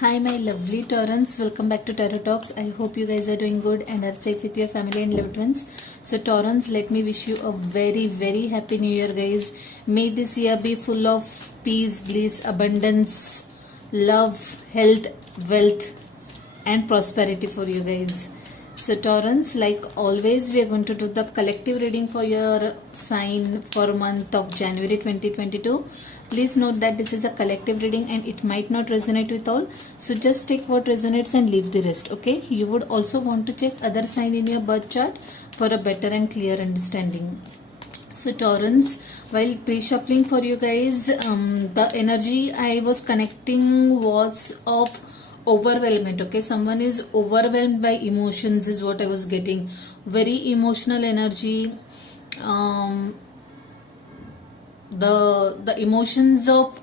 Hi, my lovely Taurans. Welcome back to Tarot Talks. I hope you guys are doing good and are safe with your family and loved ones. So, Taurans, let me wish you a very, very happy new year, guys. May this year be full of peace, bliss, abundance, love, health, wealth, and prosperity for you guys. So Taurans, like always, we are going to do the collective reading for your sign for month of January 2022. Please note that this is a collective reading and it might not resonate with all. So just take what resonates and leave the rest. Okay. You would also want to check other sign in your birth chart for a better and clear understanding. So Taurans, while pre-shuffling for you guys, the energy I was connecting was of overwhelmment. Okay, someone is overwhelmed by emotions is what I was getting. Very emotional energy. The emotions of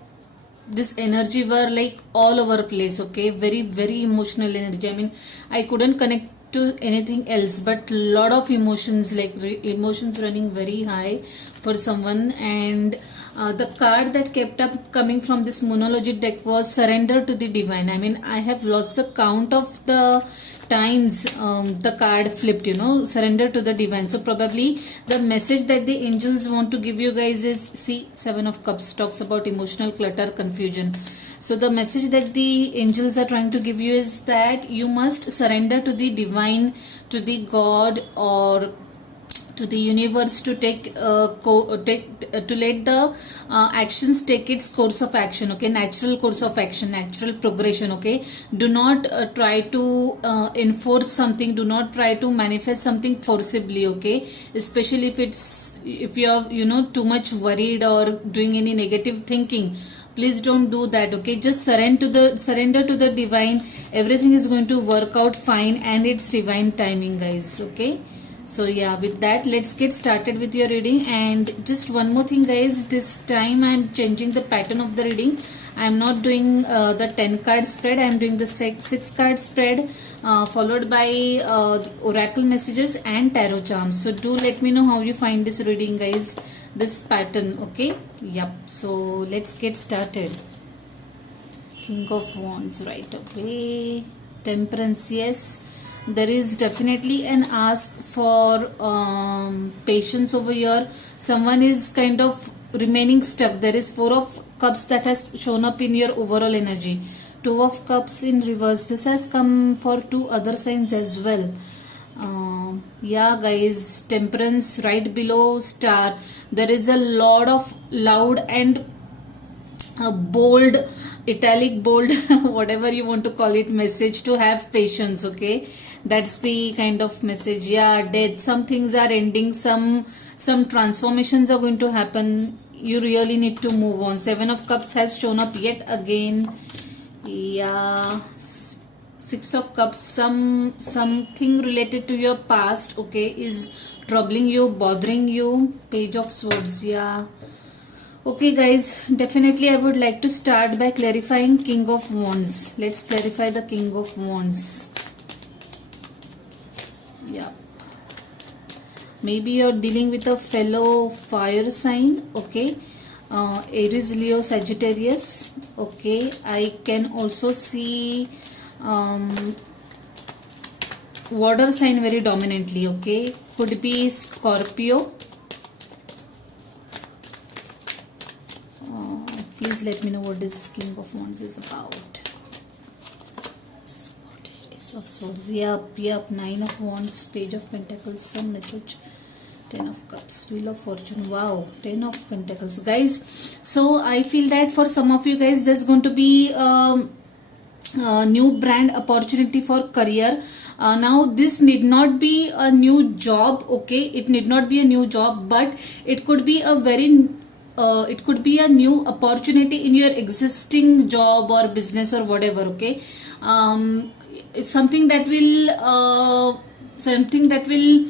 this energy were like all over place. Okay, very, very emotional energy. I mean, I couldn't connect to anything else but lot of emotions, like emotions running very high for someone. And the card that kept up coming from this Moonology deck was surrender to the divine. I mean, I have lost the count of the times the card flipped, surrender to the divine. So probably the message that the angels want to give you guys is, see, Seven of Cups talks about emotional clutter, confusion. So the message that the angels are trying to give you is that you must surrender to the divine, to the God, or to the universe to to let the actions take its course of action. Okay, natural course of action, natural progression. Okay, do not try to enforce something, do not try to manifest something forcibly. Okay, especially if you are too much worried or doing any negative thinking, please don't do that. Okay, just surrender to the divine. Everything is going to work out fine and it's divine timing, guys. Okay, so yeah, with that, let's get started with your reading. And just one more thing, guys, this time I'm changing the pattern of the reading. I'm not doing the 10 card spread, I'm doing the 6 card spread, followed by oracle messages and tarot charms. So do let me know how you find this reading, guys, this pattern. Okay, yep. So let's get started. King of Wands right away. Temperance, yes, there is definitely an ask for patience over here. Someone is kind of remaining stuck. There is Four of Cups that has shown up in your overall energy. Two of Cups in reverse. This has come for two other signs as well. Yeah, guys, Temperance right below Star. There is a lot of loud and bold, italic bold, whatever you want to call it, message to have patience. Okay, that's the kind of message. Yeah, death, some things are ending, some transformations are going to happen. You really need to move on. Seven of Cups has shown up yet again. Yeah, Six of Cups, something related to your past, okay, is troubling you, bothering you. Page of Swords, yeah. Okay, guys, definitely I would like to start by clarifying King of Wands. Let's clarify the King of Wands. Yeah. Maybe you're dealing with a fellow fire sign. Okay. Aries, Leo, Sagittarius. Okay. I can also see water sign very dominantly. Okay. Could be Scorpio. Please let me know what this King of Wands is about. Ace of Swords. Yep. Nine of Wands. Page of Pentacles. Some message. Ten of Cups. Wheel of Fortune. Wow. 10 of Pentacles. Guys, so I feel that for some of you guys, there's going to be a new brand opportunity for career. Now this need not be a new job. Okay, it need not be a new job, but it could be a it could be a new opportunity in your existing job or business or whatever. Okay, it's something that will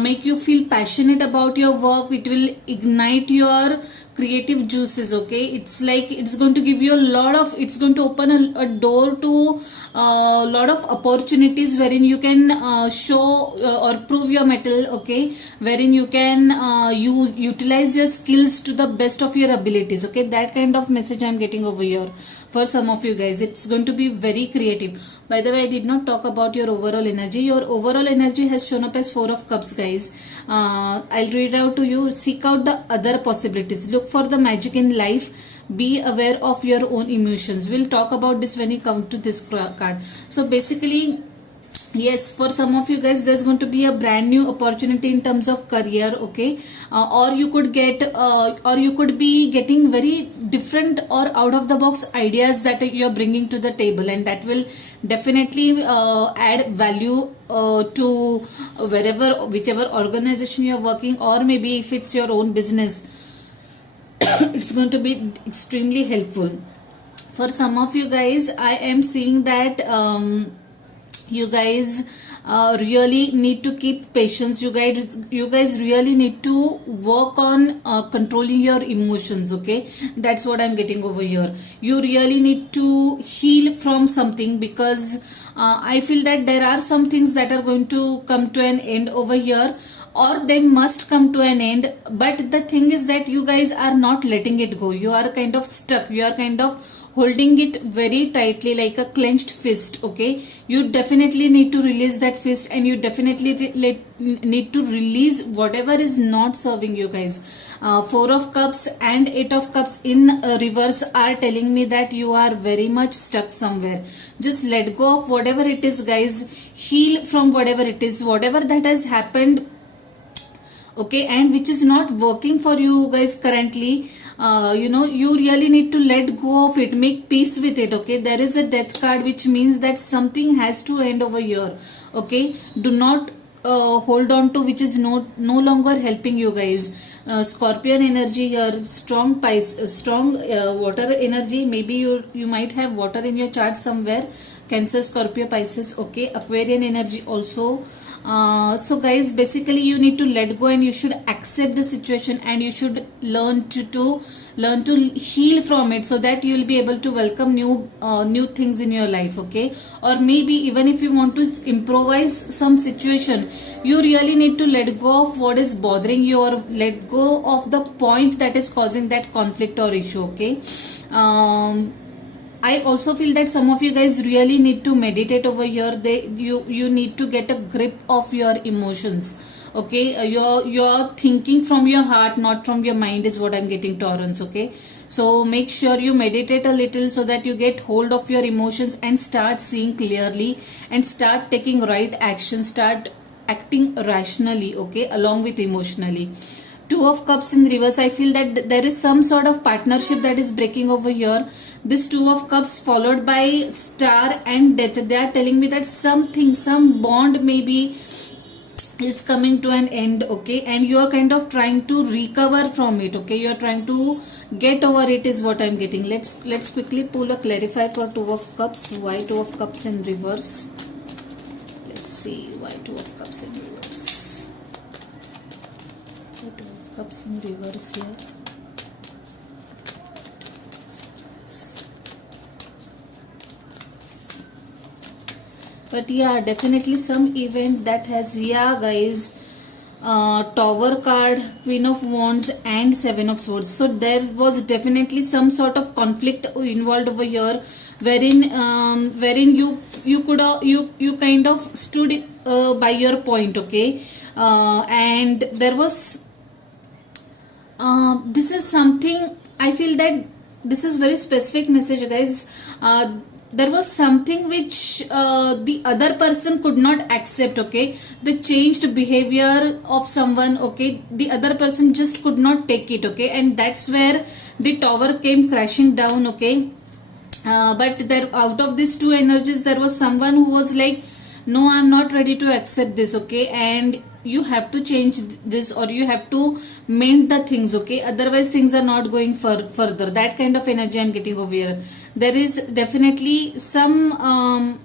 make you feel passionate about your work. It will ignite your creative juices. Okay, it's like it's going to give you a lot of, it's going to open a door to a lot of opportunities wherein you can show or prove your mettle. Okay, wherein you can utilize your skills to the best of your abilities. Okay, that kind of message I'm getting over here for some of you guys. It's going to be very creative. By the way, I did not talk about your overall energy. Your overall energy has shown up as 4 of Cups, guys. I'll read out to you. Seek out the other possibilities. Look for the magic in life. Be aware of your own emotions. We'll talk about this when you come to this card. So basically, yes, for some of you guys, there's going to be a brand new opportunity in terms of career. Okay, or you could get or you could be getting very different or out of the box ideas that you're bringing to the table, and that will definitely add value to whichever organization you're working, or maybe if it's your own business, it's going to be extremely helpful. For some of you guys, I am seeing that you guys really need to keep patience. You guys really need to work on controlling your emotions. Okay, that's what I'm getting over here. You really need to heal from something, because I feel that there are some things that are going to come to an end over here, or they must come to an end. But the thing is that you guys are not letting it go. You are kind of stuck. You are kind of holding it very tightly like a clenched fist. Okay, you definitely need to release that fist, and you definitely need to release whatever is not serving you guys. 4 of Cups and 8 of Cups in reverse are telling me that you are very much stuck somewhere. Just let go of whatever it is, guys. Heal from whatever it is, whatever that has happened, okay, and which is not working for you guys currently. You really need to let go of it, make peace with it. Okay, there is a Death card, which means that something has to end over here. Okay, do not hold on to which is no longer helping you guys. Scorpion energy here, strong water energy. Maybe you might have water in your chart somewhere. Cancer, Scorpio, Pisces. Okay, Aquarian energy also. So guys, basically you need to let go, and you should accept the situation, and you should learn to heal from it, so that you will be able to welcome new things in your life. Okay, or maybe even if you want to improvise some situation, you really need to let go of what is bothering you, or let go of the point that is causing that conflict or issue. Okay, I also feel that some of you guys really need to meditate over here. You need to get a grip of your emotions. Okay, you're thinking from your heart, not from your mind, is what I'm getting, Taurus. Okay, so make sure you meditate a little, so that you get hold of your emotions and start seeing clearly, and start taking right action, start acting rationally. Okay, along with emotionally. 2 of Cups in reverse, I feel that there is some sort of partnership that is breaking over here. This 2 of Cups followed by Star and Death, they are telling me that some bond maybe is coming to an end. Okay, and you are kind of trying to recover from it. Okay, you are trying to get over it, is what I'm getting. Let's quickly pull a clarify for 2 of Cups. Why 2 of Cups in reverse? Let's see why 2 of Cups in reverse. Why 2 of Cups in reverse here? But yeah, definitely some event that has, yeah guys, Tower card, Queen of Wands and 7 of Swords. So there was definitely some sort of conflict involved over here, wherein you kind of stood by your point. Okay, and there was this is something, I feel that this is very specific message, guys. There was something which the other person could not accept. Okay, the changed behavior of someone. Okay, the other person just could not take it. Okay, and that's where the tower came crashing down. Okay, but there, out of these two energies, there was someone who was like, no, I'm not ready to accept this. Okay, and you have to change this, or you have to mend the things. Okay, otherwise things are not going further. That kind of energy I'm getting over here. There is definitely some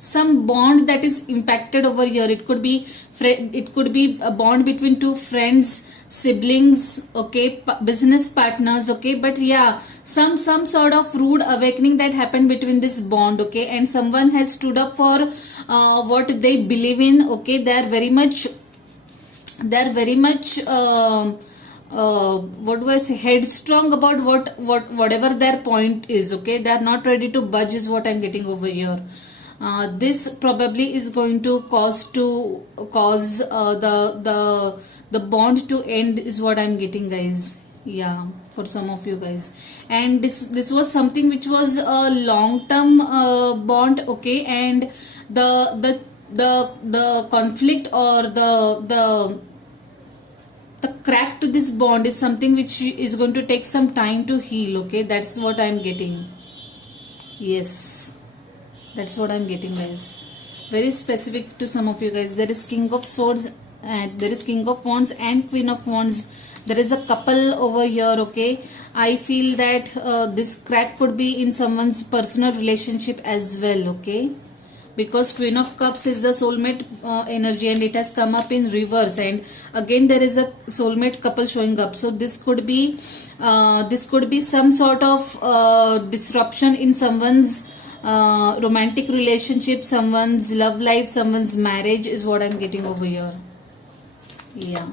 some bond that is impacted over here. It could be it could be a bond between two friends, siblings, okay, business partners, okay. But yeah, some sort of rude awakening that happened between this bond, okay, and someone has stood up for what they believe in, okay. They're very much what do I say, headstrong about whatever their point is, okay. They are not ready to budge is what I'm getting over here. This probably is going to cause the bond to end is what I'm getting, guys. Yeah, for some of you guys. And this was something which was a long term bond, okay. And the conflict or the crack to this bond is something which is going to take some time to heal, okay. That's what I'm getting. Yes, that's what I'm getting, guys. Very specific to some of you guys. There is King of Swords and there is King of Wands and Queen of Wands. There is a couple over here, okay. I feel that this crack could be in someone's personal relationship as well, okay, because Queen of Cups is the soulmate energy and it has come up in reverse, and again there is a soulmate couple showing up. So this could be some sort of disruption in someone's romantic relationship, someone's love life, someone's marriage is what I'm getting over here. Yeah,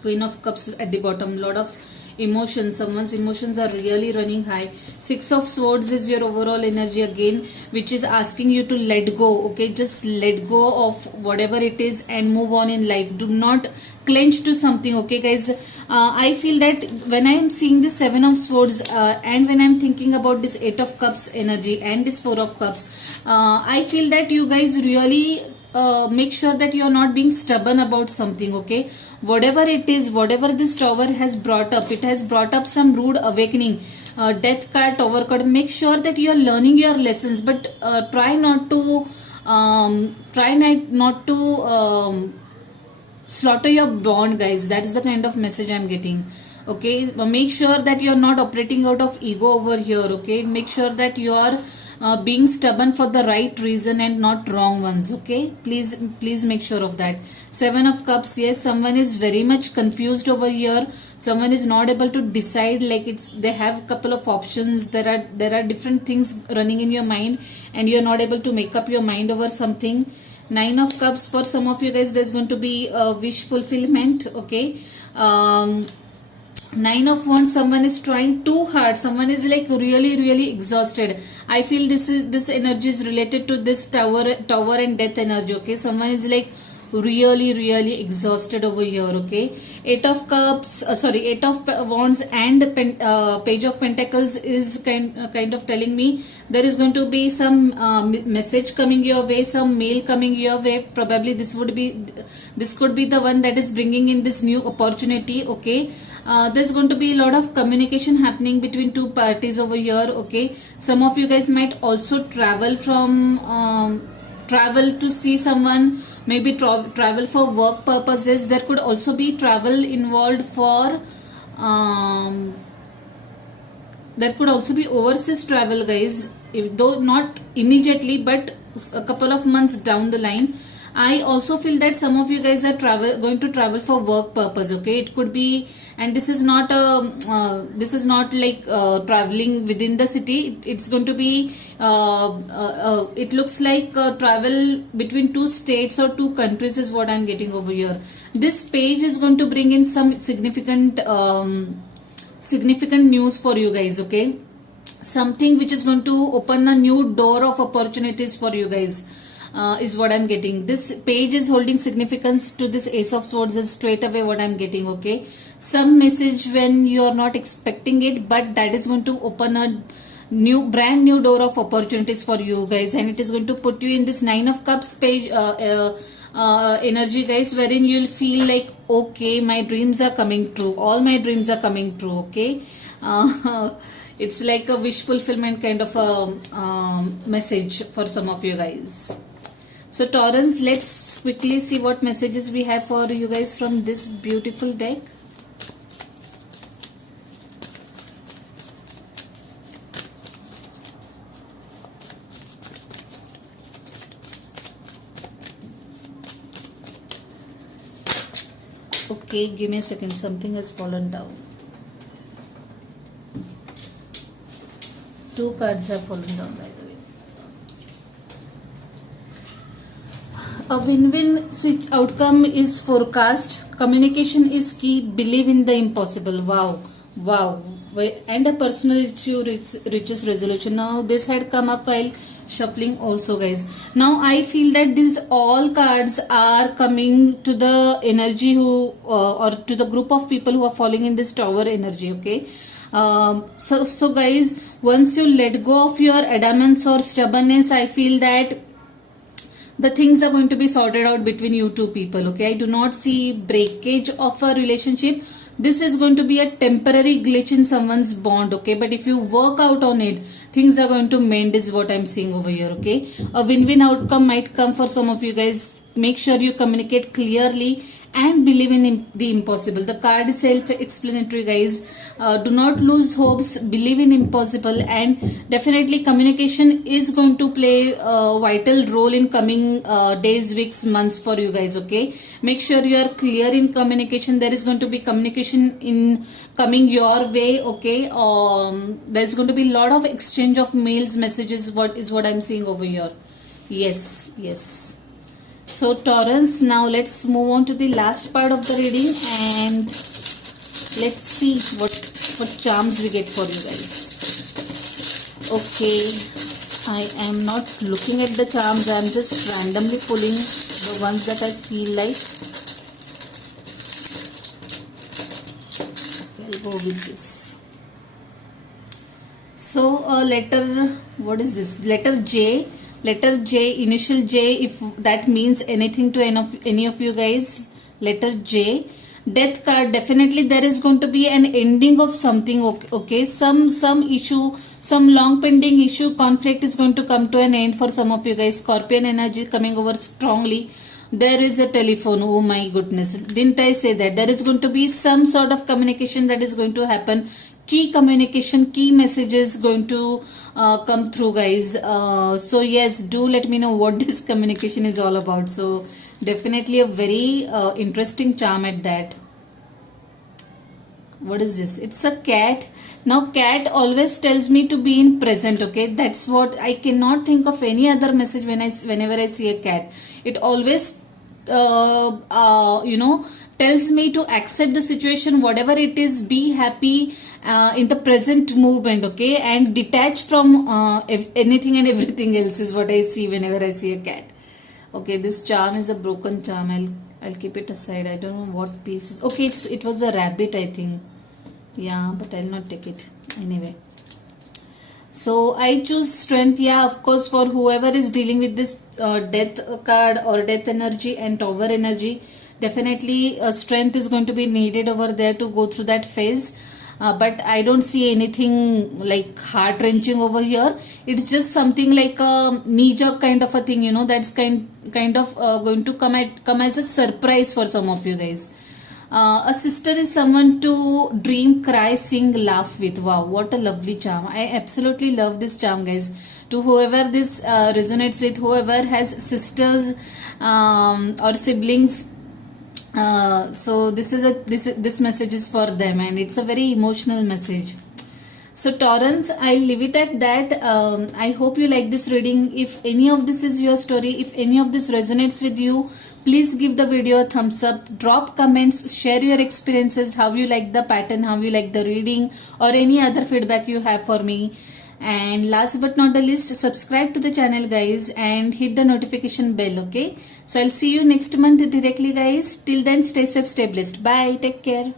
Queen of Cups at the bottom, lot of emotions. Someone's emotions are really running high. Six of Swords is your overall energy again, which is asking you to let go, okay. Just let go of whatever it is and move on in life. Do not clench to something, okay, guys. I feel that when I am seeing this Seven of Swords and when I'm thinking about this Eight of Cups energy and this Four of Cups, I feel that you guys really make sure that you're not being stubborn about something, okay. Whatever it is, whatever this Tower has brought up, it has brought up some rude awakening. Death card, Tower card. Make sure that you're learning your lessons, but try not to slaughter your bond, guys. That is the kind of message I'm getting, okay. Make sure that you're not operating out of ego over here, okay. Make sure that you are being stubborn for the right reason and not wrong ones, okay. Please make sure of that. Seven of Cups, yes, someone is very much confused over here. Someone is not able to decide, like they have a couple of options. There are different things running in your mind and you're not able to make up your mind over something. Nine of Cups, for some of you guys there's going to be a wish fulfillment, okay. Nine of Wands, someone is trying too hard. Someone is like really exhausted. I feel this energy is related to this tower and death energy, okay. Someone is like really exhausted over here, okay. Eight of Wands and Page of Pentacles is kind of telling me there is going to be some message coming your way, some mail coming your way. Probably this could be the one that is bringing in this new opportunity, okay. There's going to be a lot of communication happening between two parties over here, okay. Some of you guys might also travel to see someone, maybe travel for work purposes. There could also be travel involved for there could also be overseas travel, guys, though not immediately but a couple of months down the line. I also feel that some of you guys are going to travel for work purpose, okay. It could be, and this is not like traveling within the city. It's going to be it looks like travel between two states or two countries is what I'm getting over here. This page is going to bring in some significant news for you guys, okay. Something which is going to open a new door of opportunities for you guys. Is what I'm getting. This page is holding significance to this Ace of Swords is straight away what I'm getting, okay. Some message when you are not expecting it, but that is going to open a brand new door of opportunities for you guys, and it is going to put you in this Nine of Cups page energy, guys, wherein you'll feel like, okay, my dreams are coming true, all my dreams are coming true, okay. It's like a wish fulfillment kind of a message for some of you guys. So Taurans, let's quickly see what messages we have for you guys from this beautiful deck. Okay, give me a second, something has fallen down. 2 cards have fallen down, by the way. A win-win outcome is forecast. Communication is key. Believe in the impossible. Wow. And a personal issue reaches resolution. Now this had come up while shuffling also, guys. Now I feel that these all cards are coming to the energy who or to the group of people who are falling in this tower energy. Okay. So guys, once you let go of your adamance or stubbornness, I feel that the things are going to be sorted out between you two people. Okay, I do not see breakage of a relationship. This is going to be a temporary glitch in someone's bond. Okay, but if you work out on it, things are going to mend, is what I'm seeing over here. Okay, a win-win outcome might come for some of you guys. Make sure you communicate clearly and believe in the impossible. The card is self-explanatory, guys. Do not lose hopes. Believe in impossible, and definitely communication is going to play a vital role in coming days, weeks, months for you guys. Okay, make sure you are clear in communication. There is going to be communication in coming your way. Okay, there's going to be a lot of exchange of mails, messages. What I'm seeing over here. Yes. So Taurus, now let's move on to the last part of the reading, and let's see what charms we get for you guys. Okay, I am not looking at the charms. I am just randomly pulling the ones that I feel like. I'll go with this. So letter, what is this? Letter J, initial J, if that means anything to any of you guys. Letter J. Death card, definitely there is going to be an ending of something. Okay, some issue, some long pending issue, conflict is going to come to an end for some of you guys. Scorpion energy coming over strongly. There is a telephone. Oh my goodness, didn't I say that? There is going to be some sort of communication that is going to happen. Key communication, key messages going to come through, guys. So yes, do let me know what this communication is all about. So definitely a very interesting charm at that. What is this? It's a cat. Now cat always tells me to be in present. Okay, that's what I cannot think of any other message whenever I see a cat. It always tells me to accept the situation, whatever it is. Be happy in the present movement. Okay, and detach from anything and everything else, is what I see whenever I see a cat. Okay, this charm is a broken charm. I'll keep it aside. I don't know what piece is. Okay, it was a rabbit, I think. Yeah, but I'll not take it anyway. So I choose strength. Yeah, of course, for whoever is dealing with this death card or death energy and tower energy, definitely strength is going to be needed over there to go through that phase. But I don't see anything like heart-wrenching over here. It's just something like a knee-jerk kind of a thing, that's kind of going to come as a surprise for some of you guys. A sister is someone to dream, cry, sing, laugh with. Wow, what a lovely charm. I absolutely love this charm, guys. To whoever this resonates with, whoever has sisters or siblings, so this message is for them, and it's a very emotional message. So Taurus, I'll leave it at that. I hope you like this reading. If any of this is your story, if any of this resonates with you, please give the video a thumbs up, drop comments, share your experiences, how you like the pattern, how you like the reading, or any other feedback you have for me. And last but not the least, subscribe to the channel, guys, and hit the notification bell. Okay, so I'll see you next month directly, guys. Till then, stay safe, stay blessed. Bye, take care.